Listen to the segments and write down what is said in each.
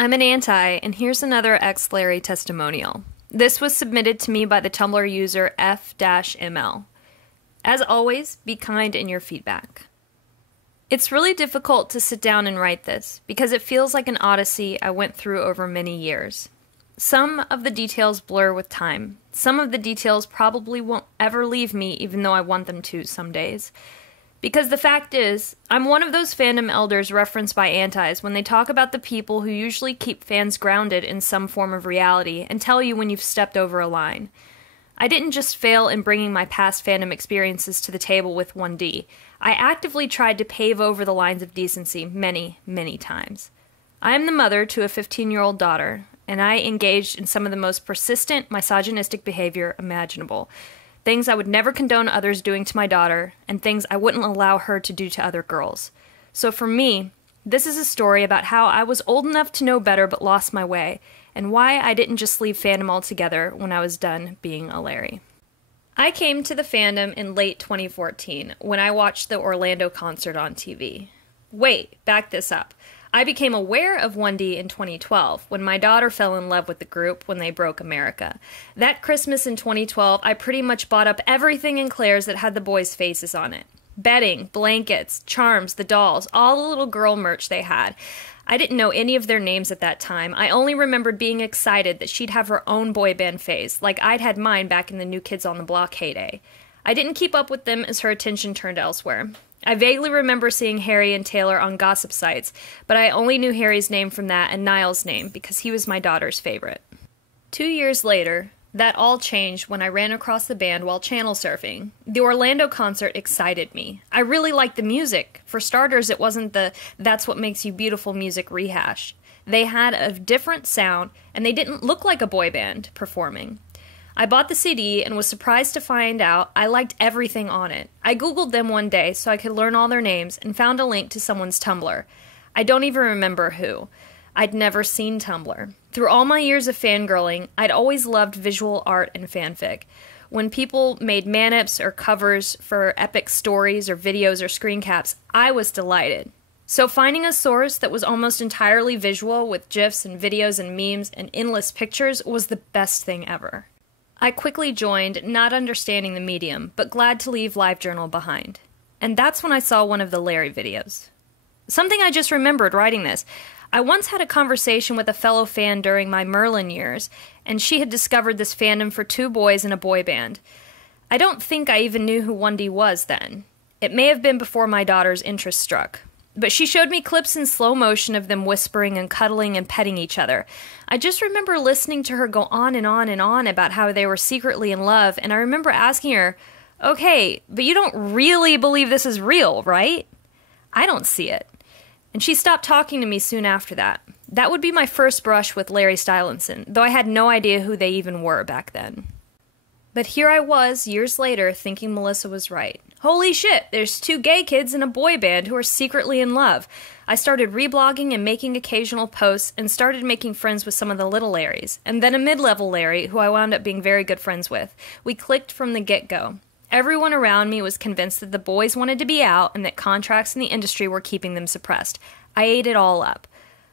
I'm an anti, and here's another Ex-Larrie testimonial. This was submitted to me by the Tumblr user F-ML. As always, be kind in your feedback. It's really difficult to sit down and write this, because it feels like an odyssey I went through over many years. Some of the details blur with time. Some of the details probably won't ever leave me, even though I want them to some days. Because the fact is, I'm one of those fandom elders referenced by antis when they talk about the people who usually keep fans grounded in some form of reality and tell you when you've stepped over a line. I didn't just fail in bringing my past fandom experiences to the table with 1D. I actively tried to pave over the lines of decency many, many times. I am the mother to a 15-year-old daughter, and I engaged in some of the most persistent misogynistic behavior imaginable. Things I would never condone others doing to my daughter, and things I wouldn't allow her to do to other girls. So for me, this is a story about how I was old enough to know better but lost my way, and why I didn't just leave fandom altogether when I was done being a Larrie. I came to the fandom in late 2014, when I watched the Orlando concert on TV. Wait, back this up. I became aware of 1D in 2012, when my daughter fell in love with the group when they broke America. That Christmas in 2012, I pretty much bought up everything in Claire's that had the boys' faces on it. Bedding, blankets, charms, the dolls, all the little girl merch they had. I didn't know any of their names at that time. I only remembered being excited that she'd have her own boy band phase, like I'd had mine back in the New Kids on the Block heyday. I didn't keep up with them as her attention turned elsewhere. I vaguely remember seeing Harry and Taylor on gossip sites, but I only knew Harry's name from that and Niall's name because he was my daughter's favorite. 2 years later, that all changed when I ran across the band while channel surfing. The Orlando concert excited me. I really liked the music. For starters, it wasn't the "that's what makes you beautiful" music rehash. They had a different sound, and they didn't look like a boy band performing. I bought the CD and was surprised to find out I liked everything on it. I googled them one day so I could learn all their names and found a link to someone's Tumblr. I don't even remember who. I'd never seen Tumblr. Through all my years of fangirling, I'd always loved visual art and fanfic. When people made man-ups or covers for epic stories or videos or screen caps, I was delighted. So finding a source that was almost entirely visual with GIFs and videos and memes and endless pictures was the best thing ever. I quickly joined, not understanding the medium, but glad to leave LiveJournal behind. And that's when I saw one of the Larrie videos. Something I just remembered writing this. I once had a conversation with a fellow fan during my Merlin years, and she had discovered this fandom for two boys in a boy band. I don't think I even knew who 1D was then. It may have been before my daughter's interest struck. But she showed me clips in slow motion of them whispering and cuddling and petting each other. I just remember listening to her go on and on and on about how they were secretly in love, and I remember asking her, "Okay, but you don't really believe this is real, right?" "I don't see it." And she stopped talking to me soon after that. That would be my first brush with Larry Stylinson, though I had no idea who they even were back then. But here I was, years later, thinking Melissa was right. Holy shit, there's two gay kids in a boy band who are secretly in love. I started reblogging and making occasional posts and started making friends with some of the little Larries, and then a mid-level Larrie who I wound up being very good friends with. We clicked from the get-go. Everyone around me was convinced that the boys wanted to be out and that contracts in the industry were keeping them suppressed. I ate it all up.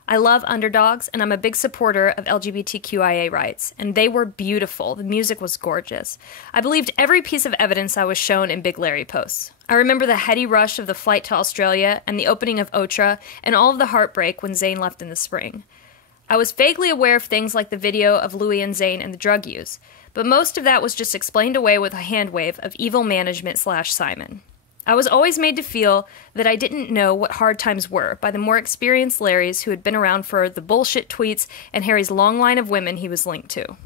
I love underdogs, and I'm a big supporter of LGBTQIA rights, and they were beautiful. The music was gorgeous. I believed every piece of evidence I was shown in Big Larrie posts. I remember the heady rush of the flight to Australia and the opening of Otra, and all of the heartbreak when Zayn left in the spring. I was vaguely aware of things like the video of Louis and Zayn and the drug use, but most of that was just explained away with a hand wave of evil management/Simon. I was always made to feel that I didn't know what hard times were by the more experienced Larries who had been around for the bullshit tweets and Harry's long line of women he was linked to.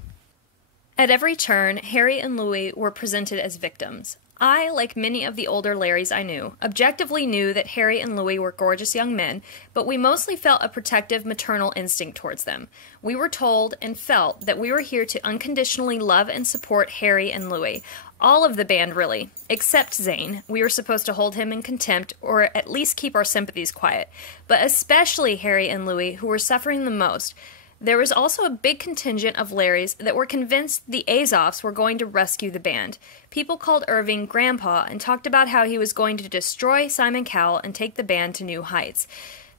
At every turn, Harry and Louis were presented as victims. I, like many of the older Larries I knew, objectively knew that Harry and Louis were gorgeous young men, but we mostly felt a protective maternal instinct towards them. We were told and felt that we were here to unconditionally love and support Harry and Louis. All of the band, really, except Zayn. We were supposed to hold him in contempt, or at least keep our sympathies quiet. But especially Harry and Louis, who were suffering the most. There was also a big contingent of Larries that were convinced the Azovs were going to rescue the band. People called Irving Grandpa and talked about how he was going to destroy Simon Cowell and take the band to new heights.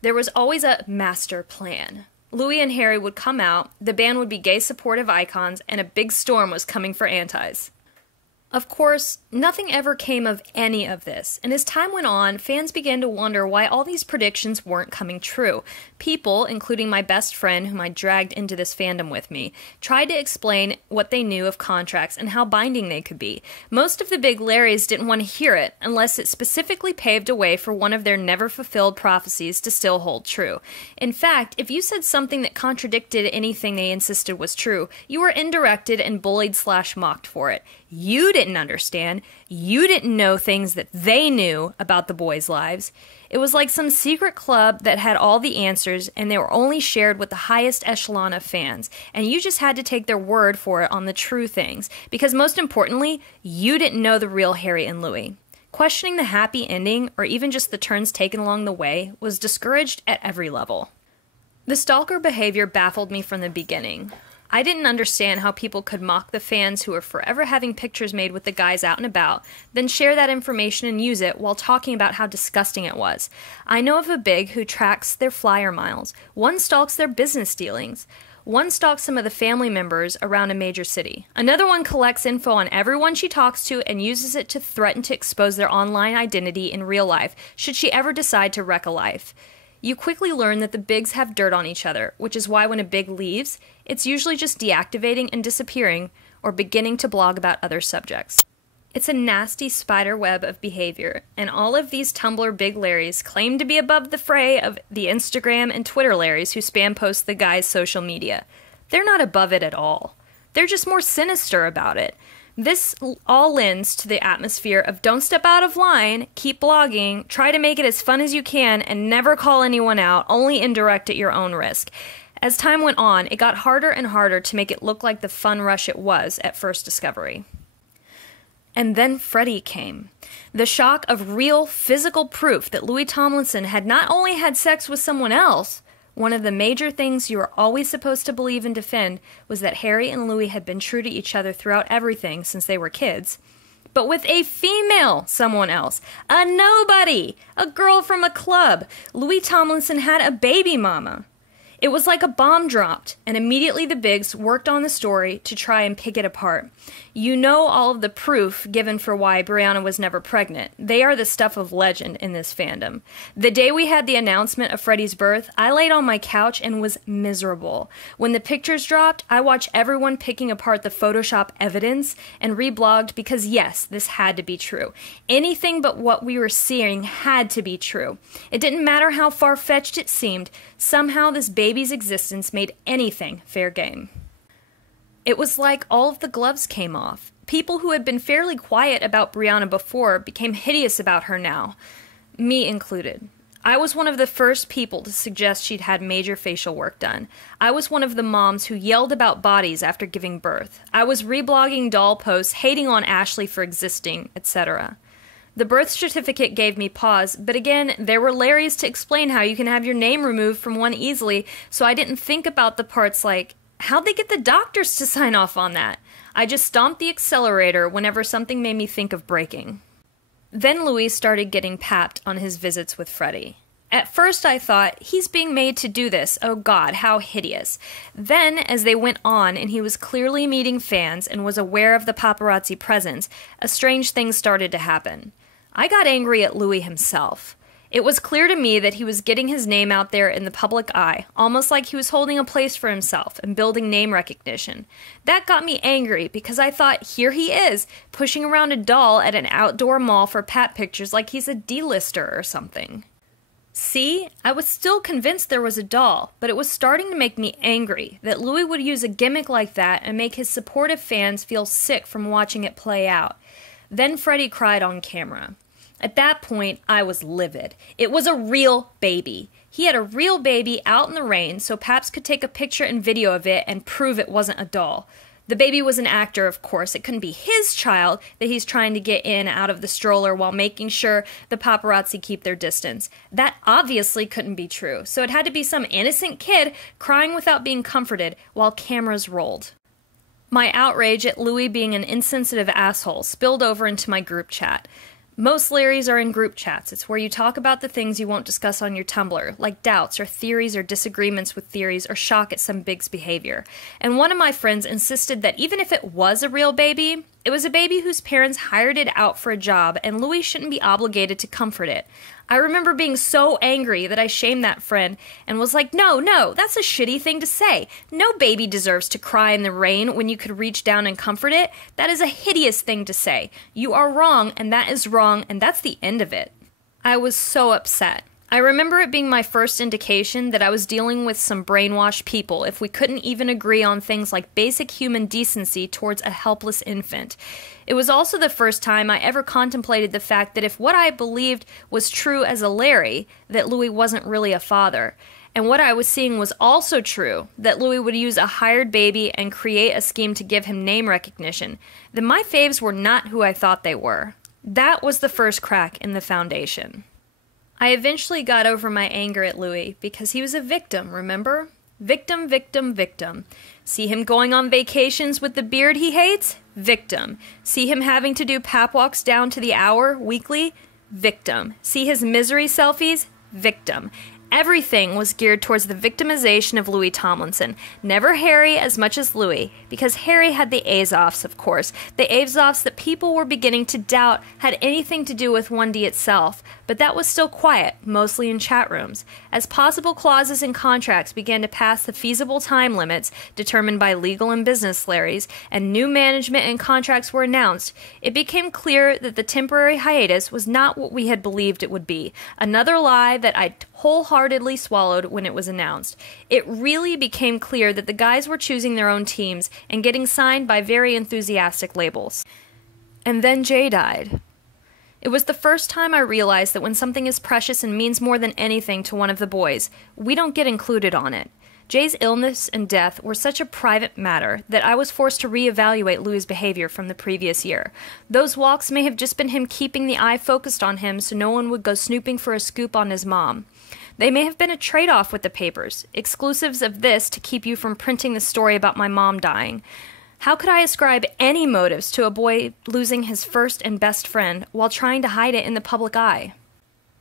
There was always a master plan. Louis and Harry would come out, the band would be gay supportive icons, and a big storm was coming for antis. Of course, nothing ever came of any of this, and as time went on, fans began to wonder why all these predictions weren't coming true. People, including my best friend whom I dragged into this fandom with me, tried to explain what they knew of contracts and how binding they could be. Most of the big Larries didn't want to hear it, unless it specifically paved a way for one of their never-fulfilled prophecies to still hold true. In fact, if you said something that contradicted anything they insisted was true, you were indirected and bullied/mocked for it. You didn't understand. You didn't know things that they knew about the boys' lives. It was like some secret club that had all the answers, and they were only shared with the highest echelon of fans, and you just had to take their word for it on the true things, because most importantly, you didn't know the real Harry and Louis. Questioning the happy ending, or even just the turns taken along the way, was discouraged at every level. The stalker behavior baffled me from the beginning. I didn't understand how people could mock the fans who were forever having pictures made with the guys out and about, then share that information and use it while talking about how disgusting it was. I know of a big who tracks their flyer miles. One stalks their business dealings. One stalks some of the family members around a major city. Another one collects info on everyone she talks to and uses it to threaten to expose their online identity in real life, should she ever decide to wreck a life. You quickly learn that the bigs have dirt on each other, which is why when a big leaves, it's usually just deactivating and disappearing, or beginning to blog about other subjects. It's a nasty spider web of behavior, and all of these Tumblr big Larries claim to be above the fray of the Instagram and Twitter Larries who spam post the guys' social media. They're not above it at all. They're just more sinister about it. This all lends to the atmosphere of don't step out of line, keep blogging, try to make it as fun as you can, and never call anyone out, only indirect at your own risk. As time went on, it got harder and harder to make it look like the fun rush it was at first discovery. And then Freddie came. The shock of real, physical proof that Louis Tomlinson had not only had sex with someone else, one of the major things you were always supposed to believe and defend was that Harry and Louis had been true to each other throughout everything since they were kids, but with a female someone else, a nobody, a girl from a club. Louis Tomlinson had a baby mama. It was like a bomb dropped, and immediately the bigs worked on the story to try and pick it apart. You know all of the proof given for why Brianna was never pregnant. They are the stuff of legend in this fandom. The day we had the announcement of Freddie's birth, I laid on my couch and was miserable. When the pictures dropped, I watched everyone picking apart the Photoshop evidence and reblogged because yes, this had to be true. Anything but what we were seeing had to be true. It didn't matter how far-fetched it seemed. Somehow this baby's existence made anything fair game. It was like all of the gloves came off. People who had been fairly quiet about Brianna before became hideous about her now, me included. I was one of the first people to suggest she'd had major facial work done. I was one of the moms who yelled about bodies after giving birth. I was reblogging doll posts, hating on Ashley for existing, etc. The birth certificate gave me pause, but again, there were Larries to explain how you can have your name removed from one easily, so I didn't think about the parts like, how'd they get the doctors to sign off on that? I just stomped the accelerator whenever something made me think of breaking. Then Louis started getting papped on his visits with Freddie. At first I thought, he's being made to do this, oh god, how hideous. Then, as they went on and he was clearly meeting fans and was aware of the paparazzi presence, a strange thing started to happen. I got angry at Louis himself. It was clear to me that he was getting his name out there in the public eye, almost like he was holding a place for himself and building name recognition. That got me angry because I thought, here he is, pushing around a doll at an outdoor mall for pap pictures like he's a D-lister or something. See, I was still convinced there was a doll, but it was starting to make me angry that Louis would use a gimmick like that and make his supportive fans feel sick from watching it play out. Then Freddie cried on camera. At that point, I was livid. It was a real baby. He had a real baby out in the rain so Paps could take a picture and video of it and prove it wasn't a doll. The baby was an actor, of course. It couldn't be his child that he's trying to get in out of the stroller while making sure the paparazzi keep their distance. That obviously couldn't be true, so it had to be some innocent kid crying without being comforted while cameras rolled. My outrage at Louis being an insensitive asshole spilled over into my group chat. Most Larries are in group chats. It's where you talk about the things you won't discuss on your Tumblr, like doubts or theories or disagreements with theories or shock at some big's behavior. And one of my friends insisted that even if it was a real baby, it was a baby whose parents hired it out for a job and Louis shouldn't be obligated to comfort it. I remember being so angry that I shamed that friend and was like, no, that's a shitty thing to say. No baby deserves to cry in the rain when you could reach down and comfort it. That is a hideous thing to say. You are wrong, and that is wrong, and that's the end of it. I was so upset. I remember it being my first indication that I was dealing with some brainwashed people if we couldn't even agree on things like basic human decency towards a helpless infant. It was also the first time I ever contemplated the fact that if what I believed was true as a Larrie, that Louis wasn't really a father. And what I was seeing was also true, that Louis would use a hired baby and create a scheme to give him name recognition, then my faves were not who I thought they were. That was the first crack in the foundation. I eventually got over my anger at Louis because he was a victim, remember? Victim, victim, victim. See him going on vacations with the beard he hates? Victim. See him having to do pap walks down to the hour weekly? Victim. See his misery selfies? Victim. Everything was geared towards the victimization of Louis Tomlinson. Never Harry as much as Louis, because Harry had the Azoffs, of course. The Azoffs that people were beginning to doubt had anything to do with 1D itself, but that was still quiet, mostly in chat rooms. As possible clauses in contracts began to pass the feasible time limits determined by legal and business Larries, and new management and contracts were announced, it became clear that the temporary hiatus was not what we had believed it would be. Another lie that I wholeheartedly swallowed when it was announced. It really became clear that the guys were choosing their own teams and getting signed by very enthusiastic labels. And then Jay died. It was the first time I realized that when something is precious and means more than anything to one of the boys, we don't get included on it. Jay's illness and death were such a private matter that I was forced to reevaluate Louis' behavior from the previous year. Those walks may have just been him keeping the eye focused on him so no one would go snooping for a scoop on his mom. They may have been a trade-off with the papers, exclusives of this to keep you from printing the story about my mom dying. How could I ascribe any motives to a boy losing his first and best friend while trying to hide it in the public eye?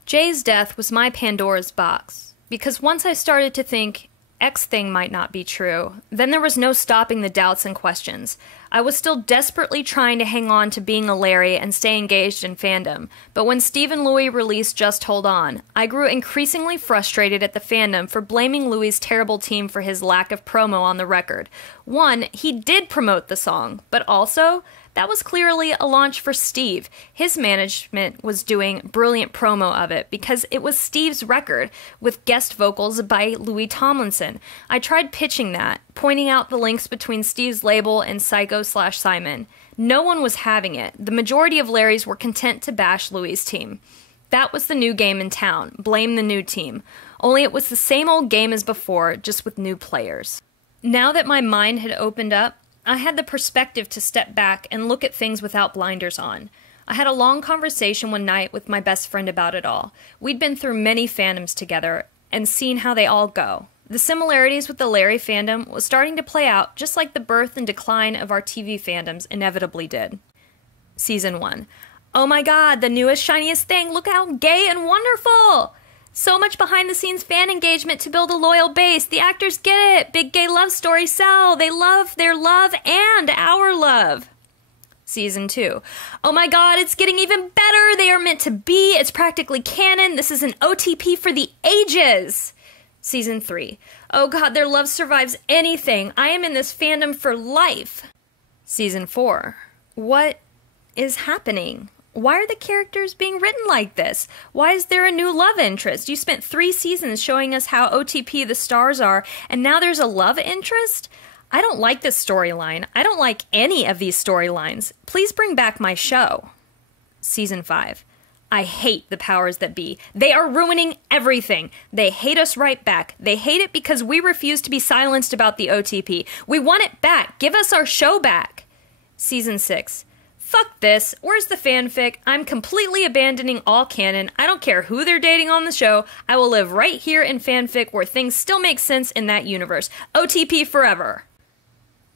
Jay's death was my Pandora's box, because once I started to think X thing might not be true, then there was no stopping the doubts and questions. I was still desperately trying to hang on to being a Larrie and stay engaged in fandom, but when Steve and Louis released Just Hold On, I grew increasingly frustrated at the fandom for blaming Louis' terrible team for his lack of promo on the record. One, he did promote the song, but also, that was clearly a launch for Steve. His management was doing brilliant promo of it because it was Steve's record, with guest vocals by Louis Tomlinson. I tried pitching that, pointing out the links between Steve's label and Psycho/Simon. No one was having it. The majority of Larries were content to bash Louis' team. That was the new game in town. Blame the new team. Only it was the same old game as before, just with new players. Now that my mind had opened up, I had the perspective to step back and look at things without blinders on. I had a long conversation one night with my best friend about it all. We'd been through many fandoms together and seen how they all go. The similarities with the Larrie fandom was starting to play out just like the birth and decline of our TV fandoms inevitably did. Season 1. Oh my god, the newest, shiniest thing! Look how gay and wonderful! So much behind-the-scenes fan engagement to build a loyal base. The actors get it. Big gay love story sell. They love their love and our love. Season 2. Oh my god, it's getting even better. They are meant to be. It's practically canon. This is an OTP for the ages. Season 3. Oh god, their love survives anything. I am in this fandom for life. Season 4. What is happening? Why are the characters being written like this? Why is there a new love interest? You spent 3 seasons showing us how OTP the stars are, and now there's a love interest? I don't like this storyline. I don't like any of these storylines. Please bring back my show. Season 5. I hate the powers that be. They are ruining everything. They hate us right back. They hate it because we refuse to be silenced about the OTP. We want it back. Give us our show back. Season 6. Fuck this. Where's the fanfic? I'm completely abandoning all canon. I don't care who they're dating on the show. I will live right here in fanfic where things still make sense in that universe. OTP forever.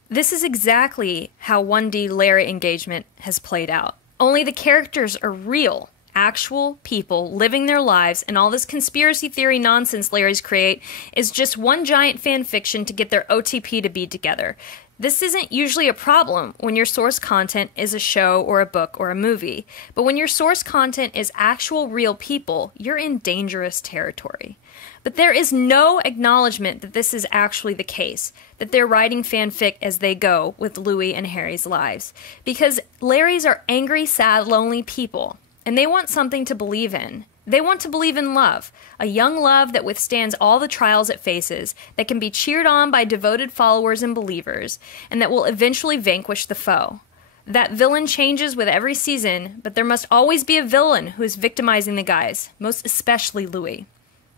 This is exactly how 1D Larrie engagement has played out. Only the characters are real. actual people living their lives, and all this conspiracy theory nonsense Larries create is just one giant fan fiction to get their OTP to be together. This isn't usually a problem when your source content is a show or a book or a movie, but when your source content is actual real people, you're in dangerous territory. But there is no acknowledgement that this is actually the case, that they're writing fanfic as they go with Louis and Harry's lives. Because Larrys are angry, sad, lonely people, and they want something to believe in. They want to believe in love, a young love that withstands all the trials it faces, that can be cheered on by devoted followers and believers, and that will eventually vanquish the foe. That villain changes with every season, but there must always be a villain who is victimizing the guys, most especially Louis.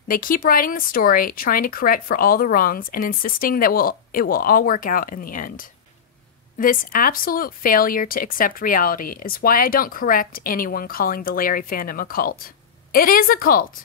They keep writing the story, trying to correct for all the wrongs, and insisting that it will all work out in the end. This absolute failure to accept reality is why I don't correct anyone calling the Larry fandom a cult. It is a cult.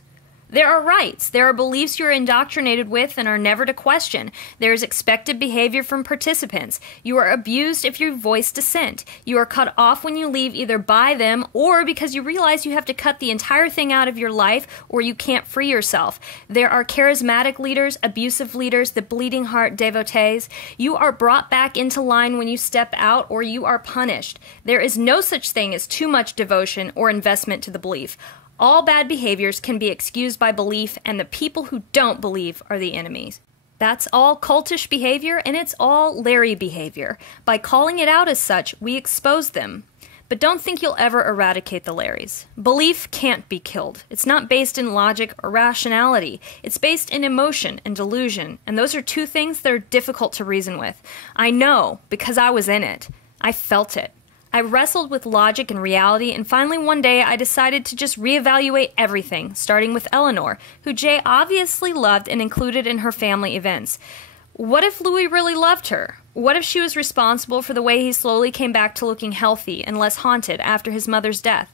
There are rights. There are beliefs you are indoctrinated with and are never to question. There is expected behavior from participants. You are abused if you voice dissent. You are cut off when you leave either by them or because you realize you have to cut the entire thing out of your life or you can't free yourself. There are charismatic leaders, abusive leaders, the bleeding heart devotees. You are brought back into line when you step out or you are punished. There is no such thing as too much devotion or investment to the belief. All bad behaviors can be excused by belief, and the people who don't believe are the enemies. That's all cultish behavior, and it's all Larry behavior. By calling it out as such, we expose them. But don't think you'll ever eradicate the Larrys. Belief can't be killed. It's not based in logic or rationality. It's based in emotion and delusion, and those are two things that are difficult to reason with. I know, because I was in it. I felt it. I wrestled with logic and reality, and finally one day I decided to just reevaluate everything, starting with Eleanor, who Jay obviously loved and included in her family events. What if Louis really loved her? What if she was responsible for the way he slowly came back to looking healthy and less haunted after his mother's death?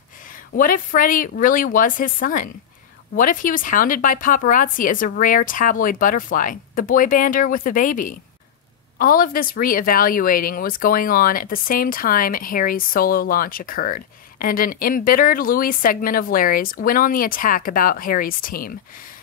What if Freddie really was his son? What if he was hounded by paparazzi as a rare tabloid butterfly, the boy bander with the baby? All of this re-evaluating was going on at the same time Harry's solo launch occurred, and an embittered Louis segment of Larry's went on the attack about Harry's team.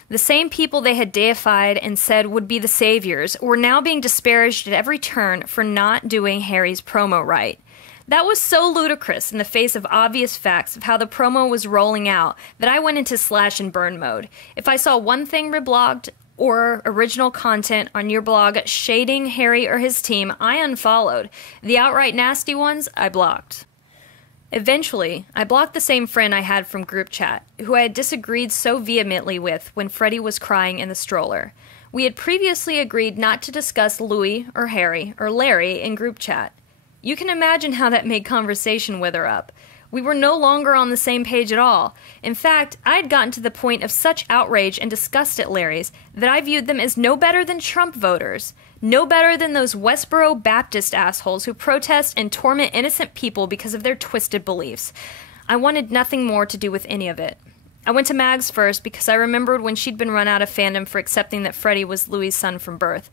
The same people they had deified and said would be the saviors were now being disparaged at every turn for not doing Harry's promo right. That was so ludicrous in the face of obvious facts of how the promo was rolling out that I went into slash and burn mode. If I saw one thing reblogged or original content on your blog shading Harry or his team, I unfollowed. The outright nasty ones, I blocked. Eventually, I blocked the same friend I had from group chat, who I had disagreed so vehemently with when Freddie was crying in the stroller. We had previously agreed not to discuss Louis or Harry or Larry in group chat. You can imagine how that made conversation wither up. We were no longer on the same page at all. In fact, I had gotten to the point of such outrage and disgust at Larry's that I viewed them as no better than Trump voters, no better than those Westboro Baptist assholes who protest and torment innocent people because of their twisted beliefs. I wanted nothing more to do with any of it. I went to Mags first because I remembered when she'd been run out of fandom for accepting that Freddie was Louis' son from birth.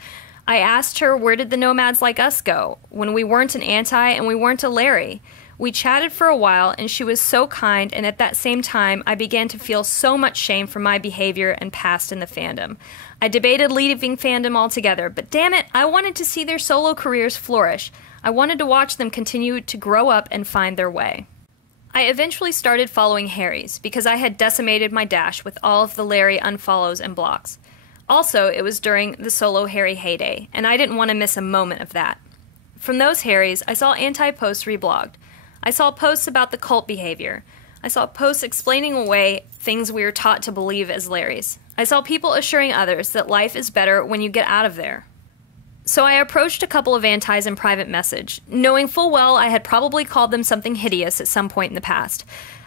I asked her where did the nomads like us go, when we weren't an anti and we weren't a Larry. We chatted for a while, and she was so kind, and at that same time, I began to feel so much shame for my behavior and past in the fandom. I debated leaving fandom altogether, but damn it, I wanted to see their solo careers flourish. I wanted to watch them continue to grow up and find their way. I eventually started following Harry's, because I had decimated my dash with all of the Larry unfollows and blocks. Also, it was during the solo Harry heyday, and I didn't want to miss a moment of that. From those Harrys, I saw anti-posts reblogged. I saw posts about the cult behavior. I saw posts explaining away things we were taught to believe as Larrys. I saw people assuring others that life is better when you get out of there. So I approached a couple of antis in private message, knowing full well I had probably called them something hideous at some point in the past.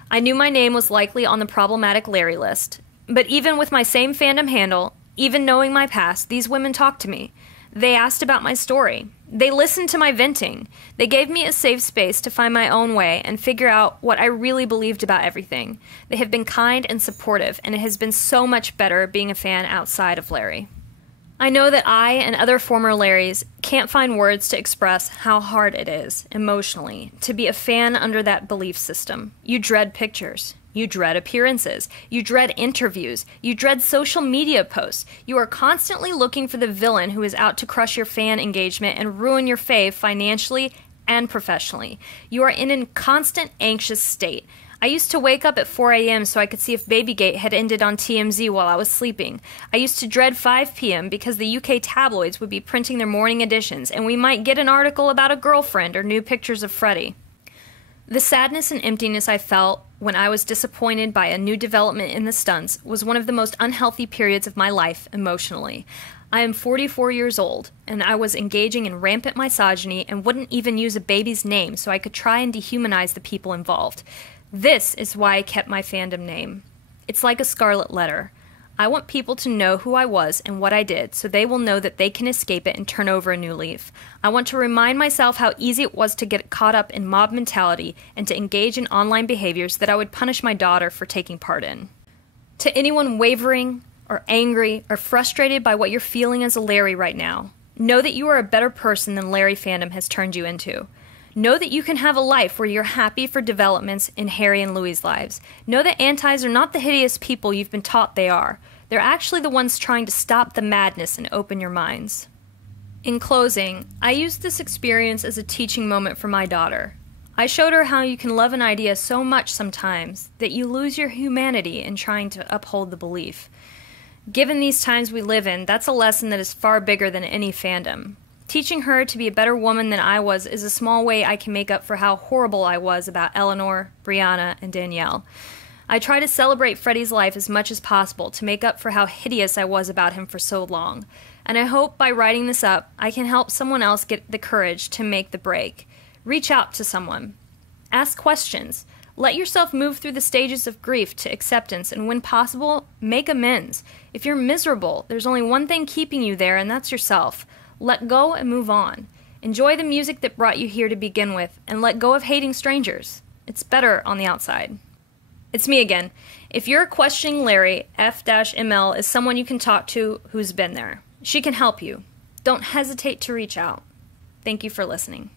I knew my name was likely on the problematic Larry list. But even with my same fandom handle, even knowing my past, these women talked to me. They asked about my story. They listened to my venting. They gave me a safe space to find my own way and figure out what I really believed about everything. They have been kind and supportive, and it has been so much better being a fan outside of Larry. I know that I and other former Larrys can't find words to express how hard it is, emotionally, to be a fan under that belief system. You dread pictures. You dread appearances. You dread interviews. You dread social media posts. You are constantly looking for the villain who is out to crush your fan engagement and ruin your fave financially and professionally. You are in a constant anxious state. I used to wake up at 4 a.m. so I could see if Babygate had ended on TMZ while I was sleeping. I used to dread 5 p.m. because the UK tabloids would be printing their morning editions, and we might get an article about a girlfriend or new pictures of Freddie. The sadness and emptiness I felt when I was disappointed by a new development in the stunts was one of the most unhealthy periods of my life emotionally. I am 44 years old, and I was engaging in rampant misogyny and wouldn't even use a baby's name so I could try and dehumanize the people involved. This is why I kept my fandom name. It's like a scarlet letter. I want people to know who I was and what I did so they will know that they can escape it and turn over a new leaf. I want to remind myself how easy it was to get caught up in mob mentality and to engage in online behaviors that I would punish my daughter for taking part in. To anyone wavering or angry or frustrated by what you're feeling as a Larrie right now, know that you are a better person than Larrie fandom has turned you into. Know that you can have a life where you're happy for developments in Harry and Louis' lives. Know that antis are not the hideous people you've been taught they are. They're actually the ones trying to stop the madness and open your minds. In closing, I used this experience as a teaching moment for my daughter. I showed her how you can love an idea so much sometimes that you lose your humanity in trying to uphold the belief. Given these times we live in, that's a lesson that is far bigger than any fandom. Teaching her to be a better woman than I was is a small way I can make up for how horrible I was about Eleanor, Brianna, and Danielle. I try to celebrate Freddie's life as much as possible to make up for how hideous I was about him for so long. And I hope by writing this up, I can help someone else get the courage to make the break. Reach out to someone. Ask questions. Let yourself move through the stages of grief to acceptance, and when possible, make amends. If you're miserable, there's only one thing keeping you there, and that's yourself. Let go and move on. Enjoy the music that brought you here to begin with, and let go of hating strangers. It's better on the outside. It's me again. If you're questioning Larrie, F-ML is someone you can talk to who's been there. She can help you. Don't hesitate to reach out. Thank you for listening.